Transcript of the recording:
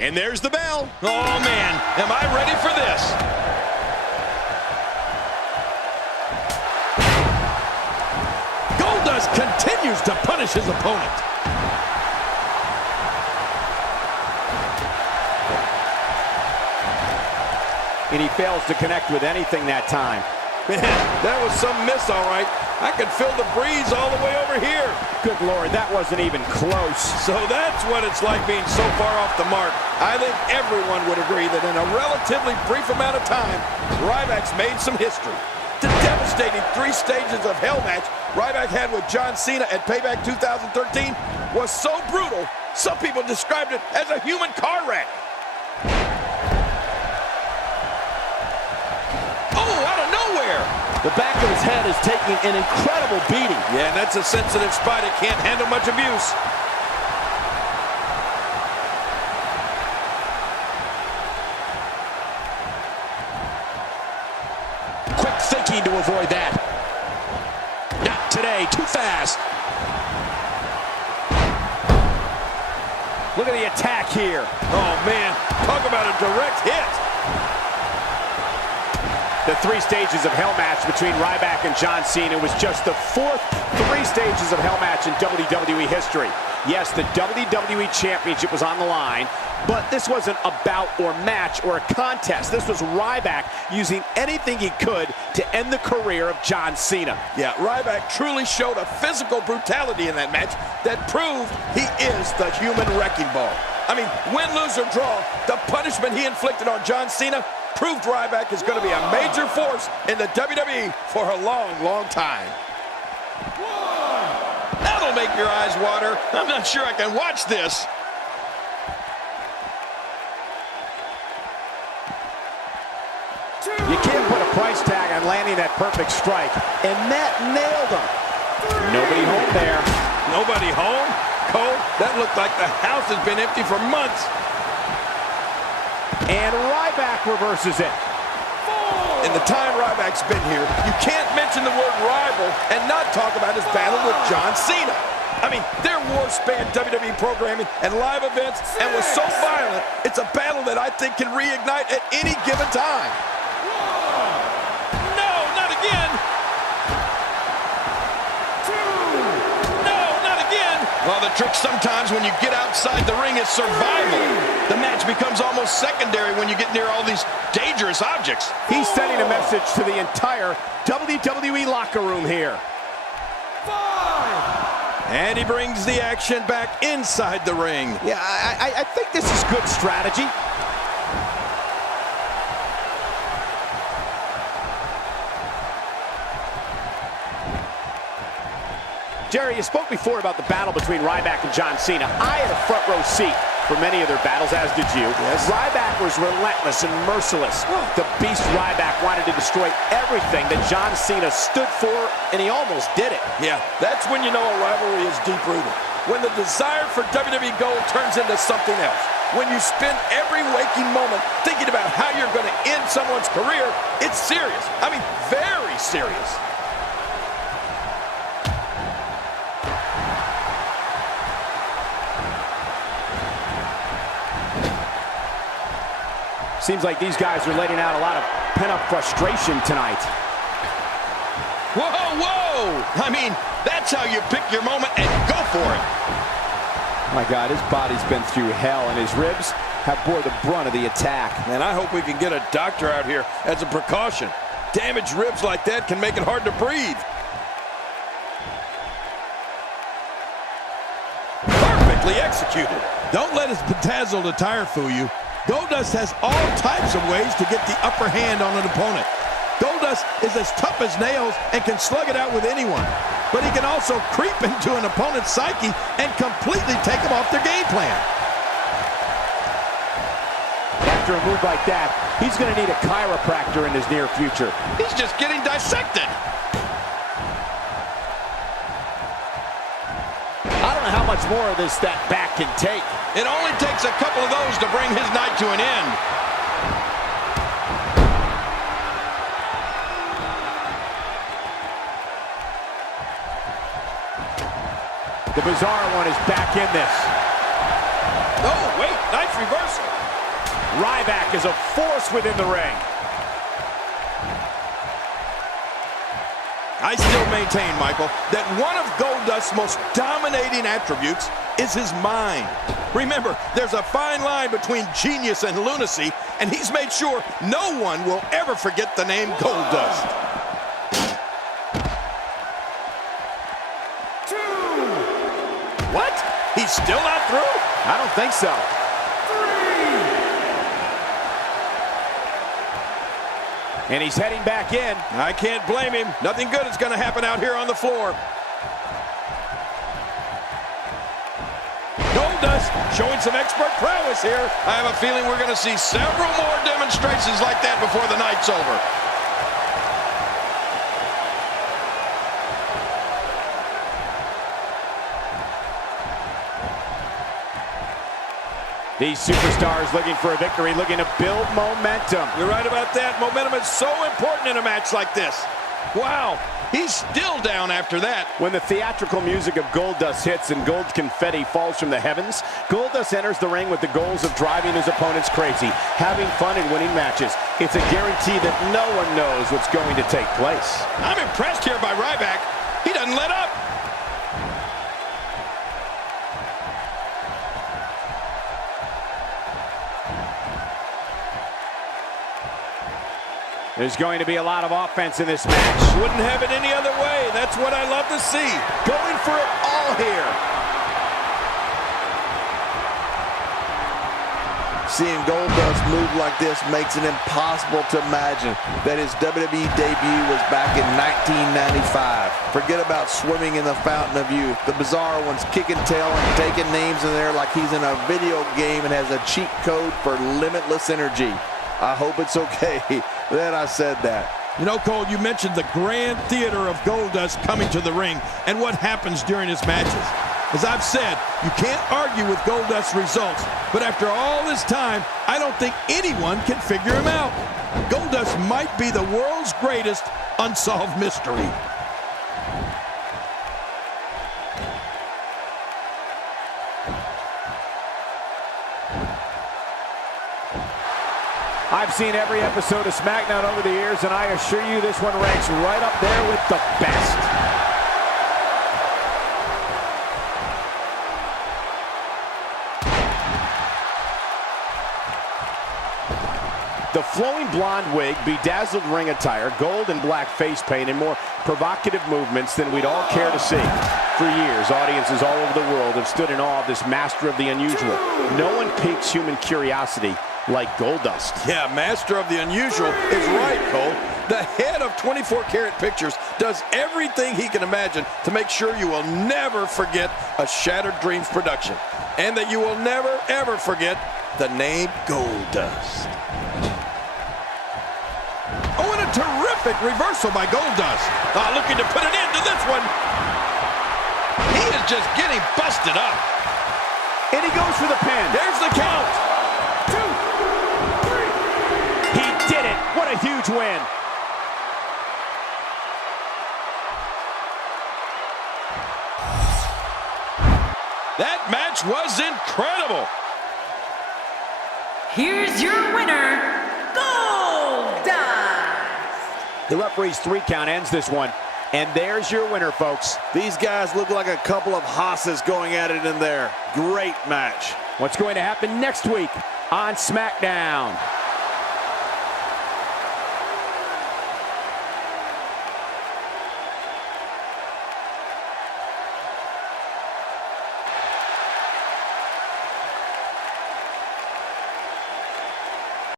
And there's the bell. Oh, man, am I ready for this? Goldust continues to punish his opponent. And he fails to connect with anything that time. Man, that was some miss, all right. I could feel the breeze all the way over here. Good Lord, that wasn't even close. So that's what it's like being so far off the mark. I think everyone would agree that in a relatively brief amount of time, Ryback's made some history. The devastating 3 stages of hell match Ryback had with John Cena at Payback 2013 was so brutal, some people described it as a human car wreck. The back of his head is taking an incredible beating. Yeah, and that's a sensitive spot. It can't handle much abuse. Quick thinking to avoid that. Not today, too fast. Look at the attack here. Oh, man, talk about a direct hit. The 3 stages of hell match between Ryback and John Cena was just the 4th 3 stages of hell match in WWE history. Yes, the WWE Championship was on the line, but this wasn't a bout or match or a contest. This was Ryback using anything he could to end the career of John Cena. Yeah, Ryback truly showed a physical brutality in that match that proved he is the human wrecking ball. I mean, win, lose, or draw, the punishment he inflicted on John Cena proved Ryback is going to be a major force in the WWE for a long, long time. That'll make your eyes water. I'm not sure I can watch this. You can't put a price tag on landing that perfect strike, and that nailed him. Nobody home there. Nobody home? Cole, that looked like the house has been empty for months. And Ryback reverses it. In the time Ryback's been here, you can't mention the word rival and not talk about his battle with John Cena. I mean, their war spanned WWE programming and live events and was so violent, it's a battle that I think can reignite at any given time. No, not again. No, not again. Well, the trick sometimes when you get outside the ring is survival. The match becomes almost secondary when you get near all these dangerous objects. He's sending a message to the entire WWE locker room here. 5. And he brings the action back inside the ring. Yeah, I think this is good strategy. Jerry, you spoke before about the battle between Ryback and John Cena. I had a front row seat for many of their battles, as did you. Yes. Ryback was relentless and merciless. The beast Ryback wanted to destroy everything that John Cena stood for, and he almost did it. Yeah, that's when you know a rivalry is deep-rooted. When the desire for WWE gold turns into something else. When you spend every waking moment thinking about how you're going to end someone's career, it's serious. I mean, very serious. Seems like these guys are letting out a lot of pent-up frustration tonight. Whoa, whoa! I mean, that's how you pick your moment and go for it. My God, his body's been through hell, and his ribs have bore the brunt of the attack. And I hope we can get a doctor out here as a precaution. Damaged ribs like that can make it hard to breathe. Perfectly executed. Don't let his bedazzled attire fool you. Goldust has all types of ways to get the upper hand on an opponent. Goldust is as tough as nails and can slug it out with anyone. But he can also creep into an opponent's psyche and completely take them off their game plan. After a move like that, he's going to need a chiropractor in his near future. He's just getting dissected. I don't know how much more of this that back can take. It only takes a couple of those to bring his night to an end. The Bizarre One is back in this. Oh, wait, nice reversal. Ryback is a force within the ring. I still maintain, Michael, that one of Goldust's most dominating attributes is his mind. Remember, there's a fine line between genius and lunacy, and he's made sure no one will ever forget the name Goldust. 2. What? He's still not through? I don't think so. 3. And he's heading back in. I can't blame him. Nothing good is going to happen out here on the floor. Goldust showing some expert prowess here. I have a feeling we're going to see several more demonstrations like that before the night's over. These superstars looking for a victory, looking to build momentum. You're right about that. Momentum is so important in a match like this. Wow, he's still down after that. When the theatrical music of Goldust hits and gold confetti falls from the heavens, Goldust enters the ring with the goals of driving his opponents crazy, having fun and winning matches. It's a guarantee that no one knows what's going to take place. I'm impressed here by Ryback. He doesn't let up. There's going to be a lot of offense in this match. Wouldn't have it any other way. That's what I love to see. Going for it all here. Seeing Goldust move like this makes it impossible to imagine that his WWE debut was back in 1995. Forget about swimming in the fountain of youth. The bizarre one's kicking tail and taking names in there like he's in a video game and has a cheat code for limitless energy. I hope it's okay that I said that. You know, Cole, you mentioned the grand theater of Goldust coming to the ring and what happens during his matches. As I've said, you can't argue with Goldust's results, but after all this time, I don't think anyone can figure him out. Goldust might be the world's greatest unsolved mystery. I've seen every episode of SmackDown over the years, and I assure you this one ranks right up there with the best. The flowing blonde wig, bedazzled ring attire, gold and black face paint, and more provocative movements than we'd all care to see. For years, audiences all over the world have stood in awe of this master of the unusual. No one piques human curiosity like Goldust. Yeah, master of the unusual is right, Cole. The head of 24-karat pictures does everything he can imagine to make sure you will never forget a Shattered Dreams production, and that you will never, ever forget the name Goldust. Oh, and a terrific reversal by Goldust. Looking to put an end to this one. He is just getting busted up. And he goes for the pin. There's the count. 2, 3. He did it. What a huge win. That match was incredible. Here's your winner, Goldust. The referee's 3 count ends this one. And there's your winner, folks. These guys look like a couple of hosses going at it in there. Great match. What's going to happen next week on SmackDown?